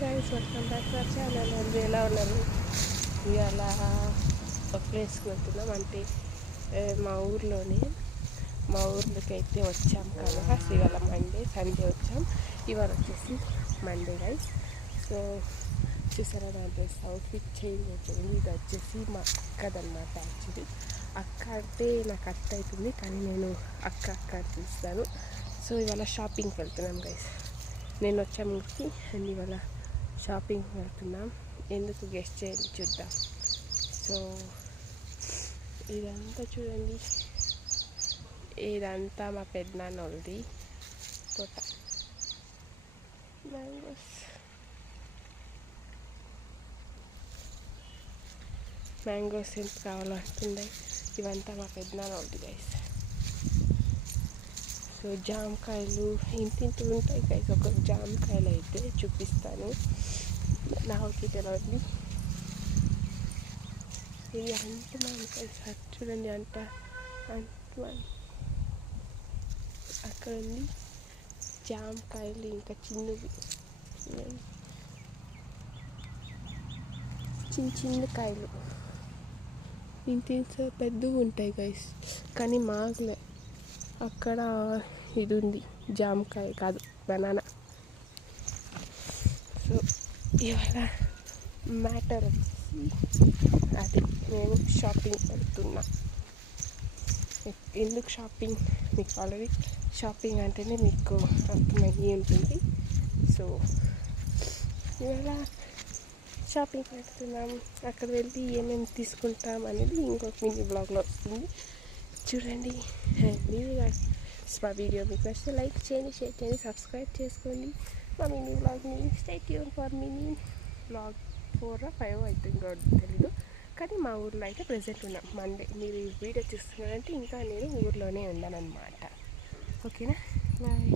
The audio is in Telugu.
Guys, welcome back to our channel. అందరూ ఎలా ఉన్నారు? ఇవాళ ఒక ప్లేస్కి వెళ్తున్నాం. అంటే మా ఊర్లోకి అయితే వచ్చాం కదా. ఇవాళ సండే వచ్చాం. ఇవాళ వచ్చేసి మండే గైస్. సో చూసారా, నా డ్రెస్ అవుట్ఫిట్ చేంజ్ అయిపోయింది. ఇది వచ్చేసి మా అక్కదన్నమాట. యాక్చువల్లీ అక్క అంటే నాకు అత్త అవుతుంది, కానీ నేను అక్క పిలుస్తాను. సో ఇవాళ షాపింగ్కి వెళ్తున్నాం గైస్. నేను వచ్చాము ఊరికి అండ్ ఇవాళ షాపింగ్కి వెళ్తున్నాం. ఎందుకు గెస్ట్ చేయండి, చూద్దాం. సో ఇదంతా చూడండి, ఇదంతా మా పెద్దనాన్న వాళ్ళది తోట. మ్యాంగోస్ ఎంత కావాలో అంటున్నాయి. ఇవంతా మా పెద్దనాన్న వాళ్ళది గైస్. సో జామకాయలు ఇంటింటి ఉంటాయి గైస్. ఒక జామకాయలు అయితే చూపిస్తాను. నాకు తెలియదు. ఇది అంటున్నాను గైస్, చూడండి. అంటున్నాను. అక్కడ ఉంది జామకాయలు, ఇంకా చిన్నవి చిన్న కాయలు. ఇంత పెద్దవి ఉంటాయి గైస్, కానీ మాగలే. అక్కడ ఇది ఉంది, జామకాయ కాదు, బనానా. సో ఇవాళ మ్యాటర్ వచ్చి అది, నేను షాపింగ్ వెళ్తున్నా. ఎందుకు షాపింగ్, మీకు ఆల్రెడీ షాపింగ్ అంటేనే మీకు అర్థమయ్యి ఉంటుంది. సో ఇవాళ షాపింగ్ వెళ్తున్నాం. అక్కడ వెళ్ళి ఏమేమి తీసుకుంటాం అనేది ఇంకొక మినీ బ్లాగ్లో వస్తుంది, చూడండి. మా వీడియో మీకు నచ్చితే లైక్ చేయండి, షేర్ చేయండి, సబ్స్క్రైబ్ చేసుకోండి మా మినీ బ్లాగ్ని. Stay tune for mini blog 4 or 5 అయితే ఇంకా తెలీదు, కానీ మా ఊర్లో అయితే ప్రెజెంట్ ఉన్నాం. మండే మీరు ఈ వీడియో చూస్తున్నారంటే ఇంకా నేను ఊర్లోనే ఉన్నానన్నమాట. ఓకేనా, బాయ్.